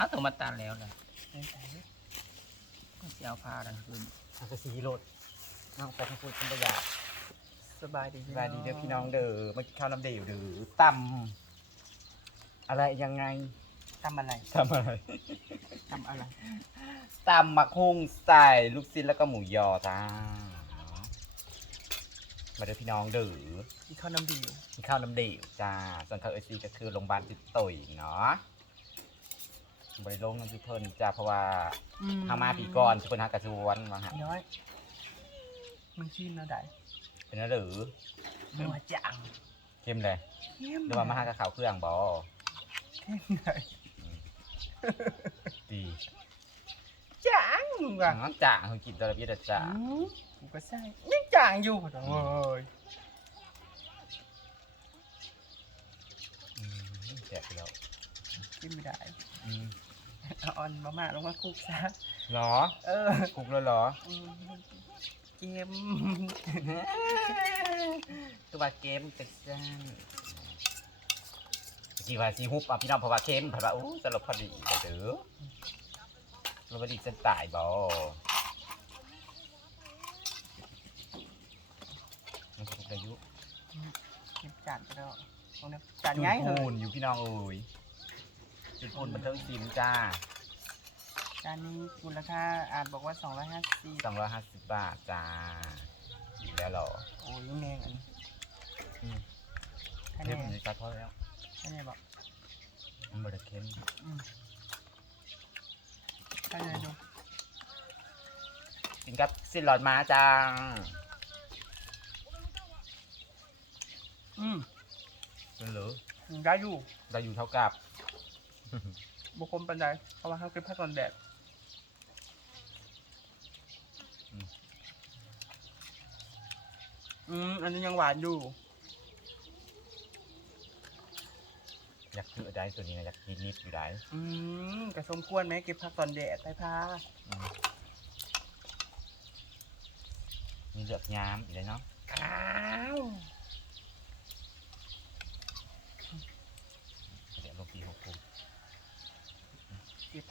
อ้าวตัวมาตัดแล้วเลยไปใส่ก็จะเอาผ้าดันคืนเอากระสีโหลดน้องไปทางพูดคุณประหยัดสบายดีสบายดีเด้อพี่น้องเด้อมากินข้าวน้ำเดียวเด้อตำอะไรยังไงทำอะไรทำอะไรทำอะไรตำมะคุงใส่ลูกชิ้นแล้วก็หมูยอจ้ามาเด้อพี่น้องเด้อที่ข้าวน้ำดิวกินข้าวน้ำเดียวจ้าส่วนข้าวเอซีก็คือโรงพยาบาลติดต่อยเนาะ บริโภคน้ำซุปเพิ่นจ้าเพราะว่าทามาปีก่อนทุกคนหากระชวนมาฮะน้อยมันชื่อนาไดเป็นนั่นหรือนัวจังเข้มเลยเข้มหรือว่ามาหากระขาวเครื่องบอเข้มเลยดีจังมึงหอะลังจ่าเขากินตลอดยี่ดจ้าอืมกูก็ใส่ยังจังอยู่โอ้ยอืมแจกไปแล้วกินไม่ได้อืม เอาออนมาม่าลงมาคลุกซะเหรอเออคลุกแล้วเหรออืมเกมตัวาเกมเป็นสั้นกี่ว่าซีฮุบอะพี่น้องเพราะว่าเค็มเพราะว่าอู้สลบพอดีแต่เด้อสลบพอดีเส้นตายบ่มันคลุกได้อยุเก็บจานไปแล้วตรงนี้จานใหญ่เหรปูอนอยู่พี่น้องเอ้ย จุดปูนบันเทิงศิลป์จ้าจานนี้มูลค่าอาจบอกว่า 250สองร้อยห้าสิบบาทจ้าอยู่แล้วเหรอโอ้ยแมงอันนี้อืมแค่เค็มนี้อยู่ซัดพอแล้วแค่นี้บอกมันบไดเค็มอืมแค่นี้ดูกินกับสิ้นหลอดม้าจ้าอืมเป็นหรือได้อยู่ได้อยู่เท่ากับ บุคคลปันไดเพราะว่าเขาเก็บผ้าตอนแดดอืมอันนี้ยังหวานอยู่ อยากซื้อได้ตัวนี้นะอยากกินนิดอยู่ได้อืมกระสมควรไหมเก็บผักตอนแดดใต้ผ้าอืมมีเหลือกย้ำอีกเลยเนาะอ้าว เดี๋ยวลงปีหกคุม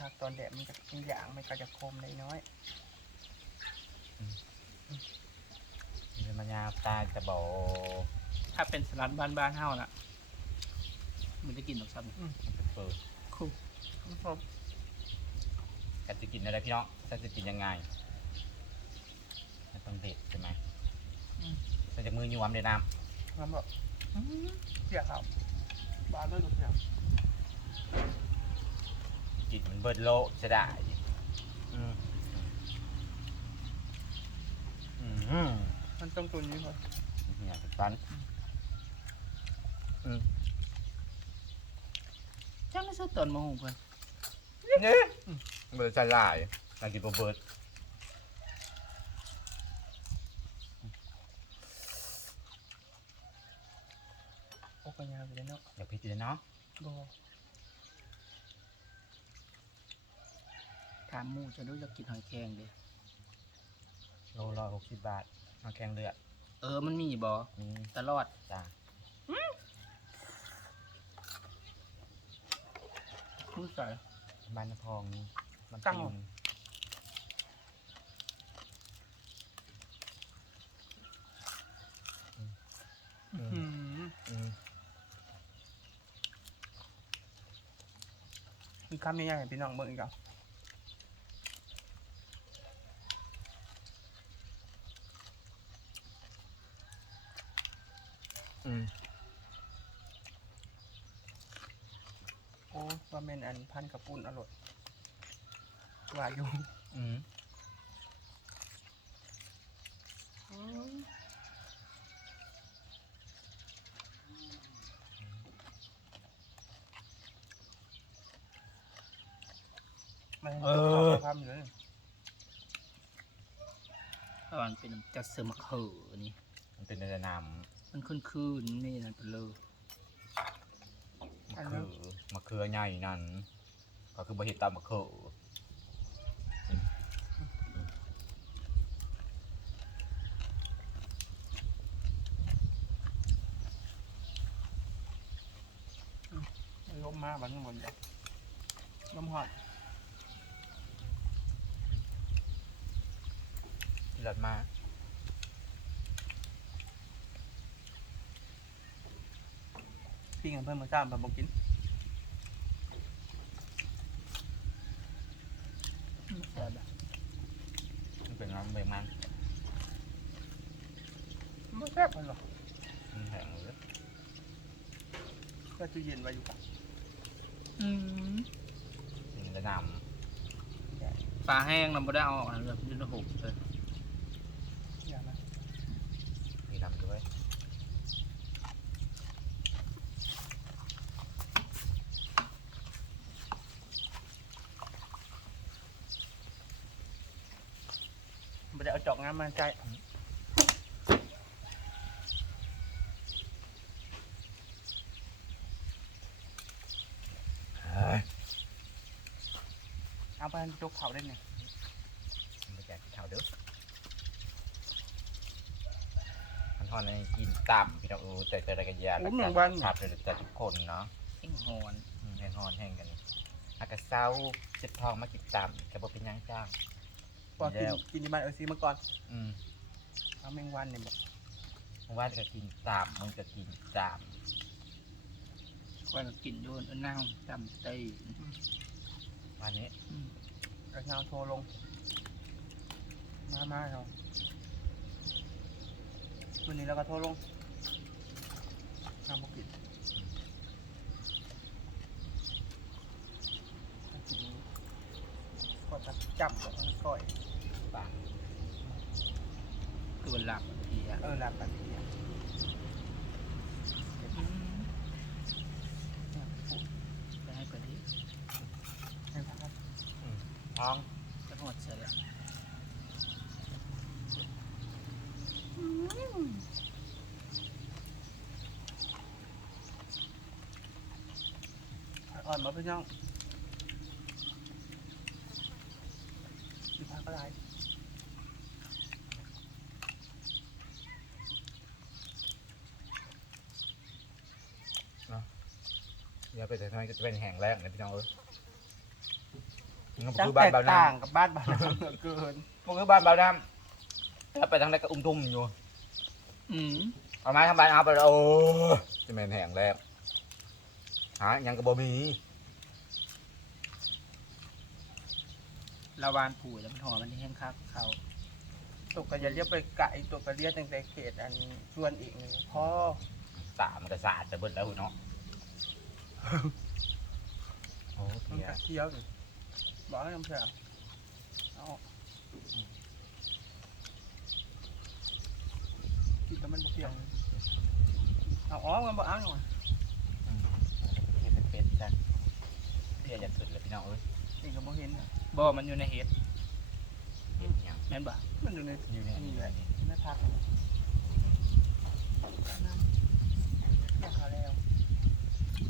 เก็บผักตอนแดดมันจะเป็นอย่างมันก็จะคมได้น้อยมีมะนาตาจะบอกถ้าเป็นสลัดบ้านบ้านๆเฮาน่ะ มันจะกินหรอกซ้ำมันจะเปิดคู่คุณผู้ชมกันจะกินอะไรพี่น้องฉันจะกินยังไงมันต้องเด็ดใช่ไหมฉันจะมือยวมเลยน้มันบอกอืมเสียครับบานเลยลูกเนี่ย กินมันเบิดโลจะได้อืมอืมมันต้องตัวนี้ก่อนเนี่ยเป็นฟันอืมจังได้ซื้อต้นมะฮุงเพิ่นเนี่ยเบิดจะลายน่ากินบ่เบิดโอ้ปัญญาอยู่แล้วเนาะอย่าพิจารณาเนาะบ ถามหมู่จะรู้จะกินหอยแครงเด้โลละหกสิบบาทมาแข่งเลือดเออมันมีบ่นี่ตลอดจ้าผู้ใส่ บ้านนพองนี่มันตั้งติ่งอืมอืมมีคำใหญ่ๆให้พี่น้องเบิ่งอีกอะ อืม โอ้ว่าแม่นอัน พันกระปุนอร่อยว่าอยู่อืมอืมมันเออ ทำอยู่เลยตอนเป็นจักเสือมะเขือนี่ มันเป็นเนื้อน้มันคืนคืนๆนี่นั่นเป็นเลยำมะเขือมะเขือใหญ่นั่น ก็คือบ่เฮ็ดตามบัเขอลมมาบันบนลมหอดหลัดมาปิ้งกันเพิ่มมาจ้ามแบบบกกิน มันเป็นน้ำเบงมันไม่แซ่บมันหรอกมันแห้งเลยก็จะเย็นไว้อยู่ปะอืมมันจะนปลาแห้งเราไม่ได้เอาออกนะแบบอยืนหกเลยอย่ามาำมีน้ำด้วย ไม่ได้เอาจอกน้ำมาใจ เฮ้ยเอาไปจกเผาได้ไงมันจะกินข้าวเด้อมันทอดในกินต่ำพี่น้องเออแต่แต่ละกันยาโอ้เมืองวันครับเลยแต่ทุกคนเนาะแห้งหอนอืมแห้งฮอนแห้งกันอากาศเศร้าเจ็บท้องมากินต่ำกระบอกเป็นหยังจ้าง พอกินแล้ว กินที่บ้านเออซีมาก่อนอืมเอาแมงวันเนี่ยบอกเมื่อวานก็กินต่ำมึงก็กินต่คอยกินอยูนนั่งจำไต้ำวันนี้อืมกระเงาโทรลง มามาเราวันนี้เราก็โทรลงน้ำบุกินกินก็จะจับกับมันก่อยต่าง คือวันหลับทีอะเออหลับแบบนี้อะอืมเนี่ยพูดไปให้ไปดิให้พักท้องจะหมดเสร็จแล้วอ่อนมาเพื่อนน้องมีพักอะไร อย่าไปแต่ทำไมก็จะเป็นแห่งแรกนะพี่น้องเอ้ยมันก็จังคือแตบ้านกเบาน้ต่างกับบ้านบ้านเหลือเกินำมันคือบ้านเบาน้ำถ้าไปทางใดก็อุ้มทุ่มอยู่อืมเอาไม้ทำบ้านเอาไปแล้วโอ้ยจะเป็นแห่งแรกหายังกระบอมีลาวานผูแล้วมันหอมมันแห้งคักเขาตกกระยาเรียกไปไก่ตกกระเรียกตั้งแต่เขตอันชวนอีกหนึ่งพ่อตามันก็สะอาดแต่เบิดแล้วเนาะ อ้มันเพียกระเคี้ยวอยู่บอกให้น้ำเชื่อเอากินแต่มันบกเคี้ยวเอาอ๋อมันบ้างหน่อยเห็ดเป็นเป็ดจ้ะเพียอยากสุดเลยพี่น้องเอ้ยนี่ก็บ่เห็นนะบ่มันอยู่ในเห็ดเห็ดอย่างแม่นบ่มันอยู่ในอยู่ในนี่แหละนี่พักนั่นอยากเขาแล้ว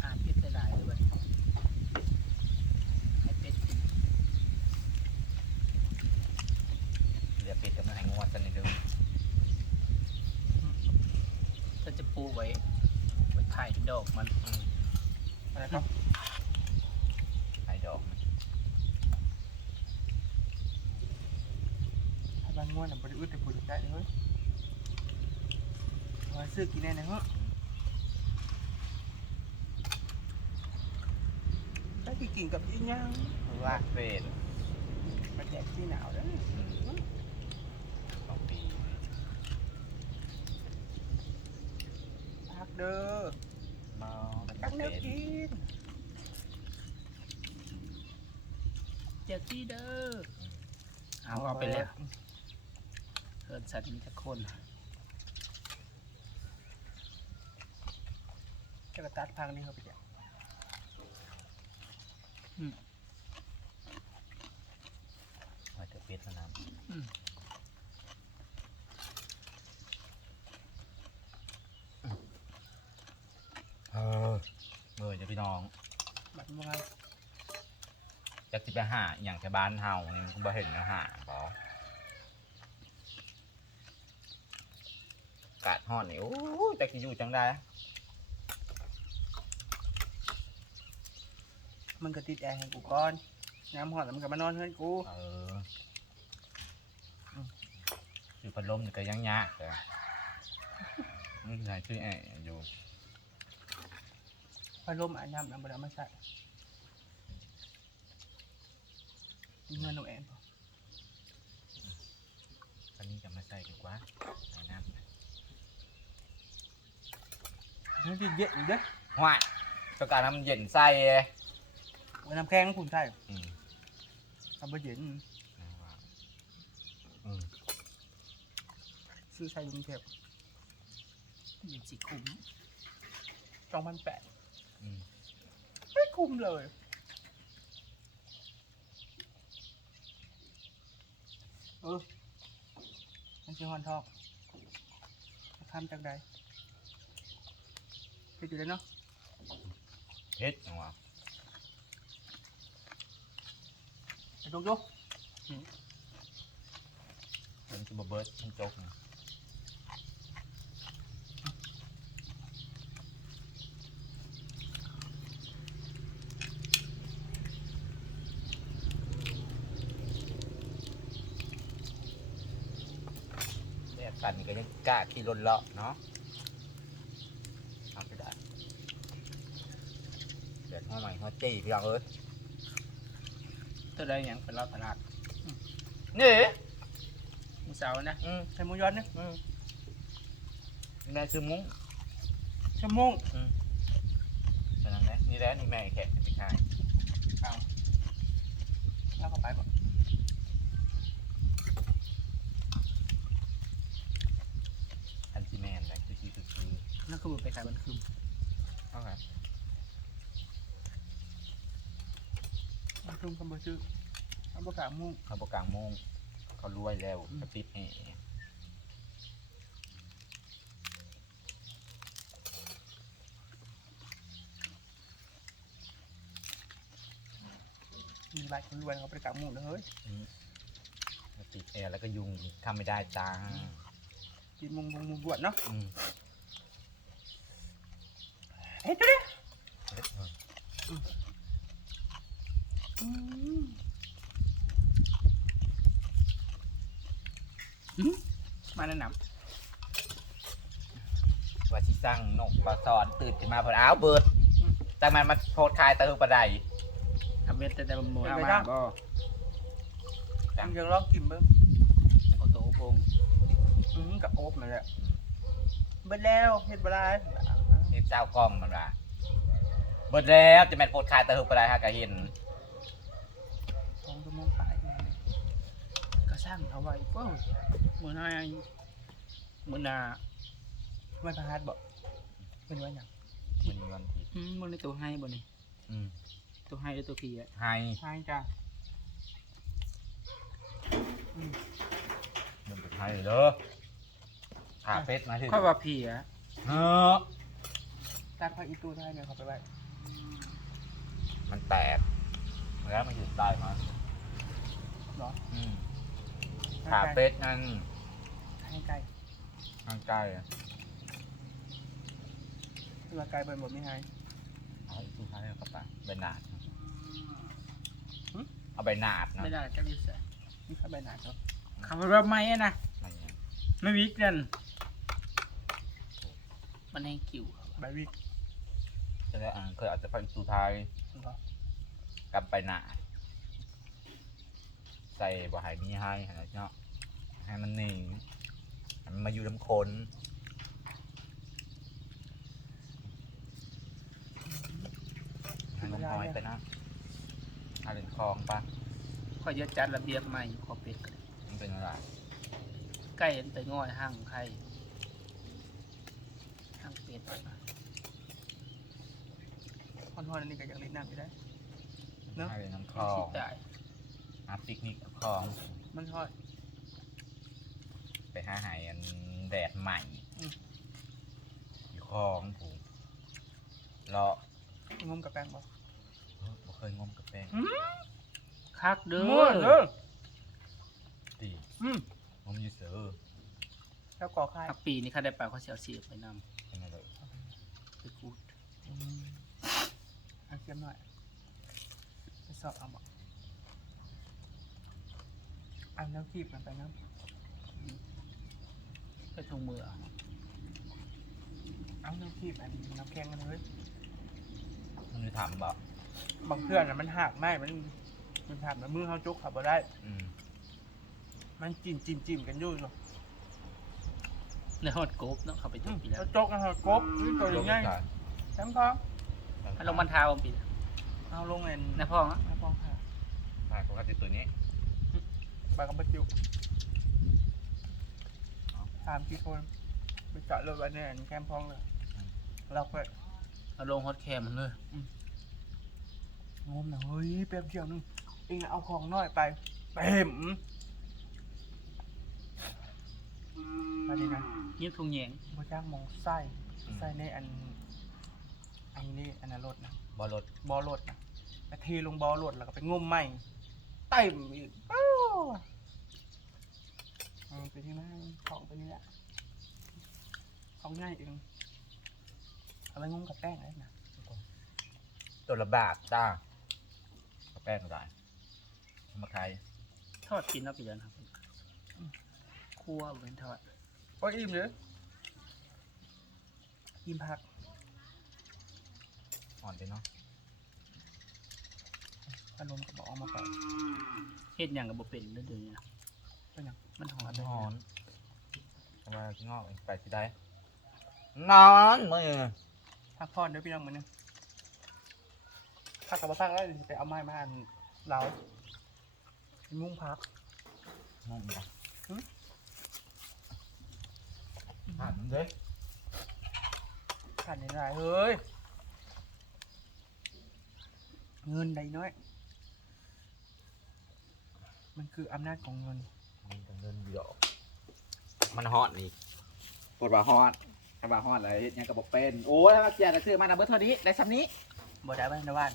อ่านเป็ดหลายเลยบัดให้เป็ดกิน เดี๋ยวเป็ดจะมาให้งวดกันนิดนึงถ้าจะปูไว้ไว้ถ่ายดอกมันอะไรครับไข่ดอกมันให้บ้านง่วนน่ะบริอุดแต่พูดได้เลยเฮ้ยว่าซื้อกินแน่นะฮะได้กี่กินกับยี่ย่างว่าเป็ดมันแดดที่หนาวแล้ว อืมสองปี พัก เด้อเมาพักแนวกินเจ้าที่เด้อเอาเอาไปแล้วเฮิร์นสัตว์มีแต่คนจะกระตัดพังนี่เขาไปจ้ะเอาเถอะเป็ดมาน้ำเออเมื่อจะ พี่น้องบัดมังจะสิไปหาอหย่างชาวบ้านเฮานี่มันบ่เห็นนะหาบ่กาดห่อนนี่โอ้ยแต่สิอยู่จังได้มันก็ติดแอร์ให้กูก่อนน้ำหอดแล้วมันก็มานอนเพื่อนกูเออคือพัดลมนี่ก็ยังยากแต่มันใช่ชื่อแอะอยู่ พัดลมอาบน้ำน้ำบ่ได้เอามาใส่มีเงินหนูแอนบ่คันนี้จะมาใส่ดีกว่าใส่น้ำมันสิเย็นเด้อห้วยต้องการน้ำเย็นใส่เลยไว้น้ำแข็งคุณใส่อืมทำบ่เย็นอืมซื้อใส่กรุงเทพยินสิคุ้มสองพันแปดอืม ไม่คุ้มเลย เออ มันชื่อฮอนทอกทำจากใดไปอยู่เลยเนาะเฮ็ดจังหวะไปดูดูมันจะบเบิร์ดมันจกนะ กันนี่ก็ยังกล้าขี่รถเลาะเนาะเอาไปได้เดี๋ยวหัวใหม่หัวจี้พี่น้องเอ้ยตัวได้หยังเป็นรอบตลาดนี่มื้อเช้านะอืมใส่หมูย้อนเนี่ยอืมนี่แม่ซื้อมุ้งชั่วโมงอืมฉะนั้นแหละนี่แหละนี่แม่แขกไปขายเอาแล้วก็ไปบ่อันที่แม่นแหละคือคือคือคือ นั่นคือไปขายบันคืมเอาไงมาทุ่มคำบ่ซื้อเอาบ่กล้ามุ่งเขาบอกกลางโมงเขารวยแล้วเขาติดแห่มีใบคนรวยเขาไปกล้ามุ่งเลยเฮ้ยอืมเขาติดแอร์แล้วก็ยุงทำไม่ได้จ้ากินมุงมุงมุงบวชเนาะ อืม เฮ้ยเด้อเล็ดเอออืมมาแนะนว่าที่สร้างนกปลาสอนตื่นขึ้นมาเพออ้าวเบิดแต่มันมาโพดคายตะฮึกปลาไดำทำเม็ดแต่แต่หมูเอามาบ่ยังยังลองกินเบิ่งโอโตโปงอืมกับโอ๊บนั่นแหละเบิดแล้วเฮ็ดบ่ได้นี่ เจ้ากล้องมันว่าเบิดแล้วจะแม่นโพดคายตะฮึกปลาไดฮะก็เห็นสองชั่วโมงขายก็สร้างเอาไว้ก็มื้อหน้ามื้อหน้าวันพฤหัสบ่เป็นวันหยังมันมีวันที่อืมมื้อนี้ตัวให้บ่นี่อืมตัวให้หรือตัวขี้อะให้ใช่จ้ะมันเป็นให้เด้อขาเฟสมาถึงค่อยว่าพี่อะเอ อตัดพระอีตูได้เนี่ยเขาไปไว้มันแตกแล้วมันอยู่ใต้มาเหรออืมขาเฟสนั่นให้ไกลทางใกล้อะเวลาไกลเบิ่นบ่มีให้เอาอีกทุกท้ายเข้าไปใบหนาดหึเอาใบหนาดนะไม่ได้จักอยู่ใส่มีข้าใบหนาเนาะคำว่าไม่อะนะไม่เนี่ยไม่วิกนั่นมันให้กิ่วครับใบวิก จะได้อ่านเคยอาจจะไปอีกสุดท้ายเหรอกับใบหนาดใส่บ่ใหายมีให้ให้เนาะให้มันหนิ่งให้มันมาอยู่ลำคนให้มันหอยไปนะเอาเหรียญคลองปะขอยจะจัดระเบียบใหม่ขอเป็ดกันมันเป็นอะไรใกล้เห็นไปง่อยห้างใครห้างเป็ดค อนทอนอันนี้ก็อยากเล่นน้ำอยู่ได้เนอะให้เหรียญน้ำคลไม่อคิงดได้หาปิกนิกกับคลอง มันทอดไปหาหายอันแดดใหม่อืมอยู่คลองผมเลาะงมกับแป้งบ่เออบ่เคยงมกับแป้งคักเด้มั่วอเด้อตีอืมงมอยู่เสือแล้วก่อค่ายคักปีนี้เขาได้ปลาเขาเสียวเสียบไปนเป็นไงเลยำไปกูดอืม เอาเสียมหน่อยไปสอบเอาบ่อันแล้วคีบมันไปน้ำส่ถุงมือเอาเอาน้ำคีบอันน้ำแข็งกันเลยมันจะถามบอกบางเพื่อนน่ะมันหักไม่มันมันหักแล้วมือเขาจุกขับมาได้ อืมมันจิ้มจิ้มจิ้มกันอยู่เนาะในฮอดกบเนาะเขาไปจุกปีแล้ว เขาจกกันเขากบนี่ตัวยังไงแชมป์พอง ถ้าลงบรรทาบางปีเอาลงเงินในพ่องอะน้ำพองค่ะใช่ปกติตัวนี้ไปกับบัจิวสามกี่คนไปจอดรถไว้ในอันแคมป์พองเลยเราไปเอาลงฮอตแคมมันเลยงมนะเฮ้ยแป๊บเดียวนึงเองเอาของน้อยไปเต็มมาดีนะยิบทุงแยงพระจ้างมองไส้ไส้ในอัน อันนี้อันนั้นรถนะบอลรถบอรถนะไปเทลงบอรถแล้วก็ไปงมใหม่เต็มอีกอ้าวเอาไปที่นั่นของตัวนี้แหละของง่ายเองเอาไปงมกับแป้งได้นะตัวละบาทจ้ากับแป้งก็ได้เอามาขายทอดกินแล้วปีแล้วนะครับคั่วเป็นทอดโอ้ยอิ่มเลยอิ่มผัก อ่อนไปเนาะอารมณ์ก็บอกเอามาก่อนเฮ็ดหยังกับบ่เป็นเด้อเดี๋ยวนี้นะเป็นหยังมันหอมัมนเลยหอนทำไมที่งอกไปสิได้นอนมือพักผ่อนเดี๋ยวพี่น้องมือนึงพักกับมาพักแล้วเดี๋ยวสิไปเอาไม้มาอันเรามุ่งพัก งงปะหึผ่านมันเลยขาดในรายเฮ้ย เงินใดน้อย มันคืออำนาจของเงิน มันจะเงินเดียวมันฮอตนี่ปวดว่าฮอตถ้าว่าฮอตอะไรเฮ็ดหยังก็บอกเป็น โอ้ยถ้ามาเกียร์ก็ซื้อมานะเบอร์เท่านี้ได้ซ้ำนี้ บ่ได้บ้านนะบ้าน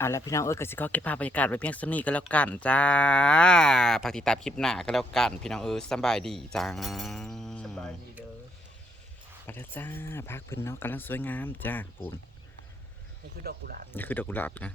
อะแล้วพี่น้องเอ้ยก็สิขอเก็บภาพบรรยากาศไว้เพียงสำนี้ก็แล้วกันจ้าฝากติดตามคลิปหน้าก็แล้วกัน พี่น้องเอ้ยสำบายดีจังสบายดีเด้อ ไปแล้วจ้าพักเพิ่นเนาะกำลังสวยงามจ้าปูน นี่คือดอกกุหลาบนี่คือดอกกุหลาบนะ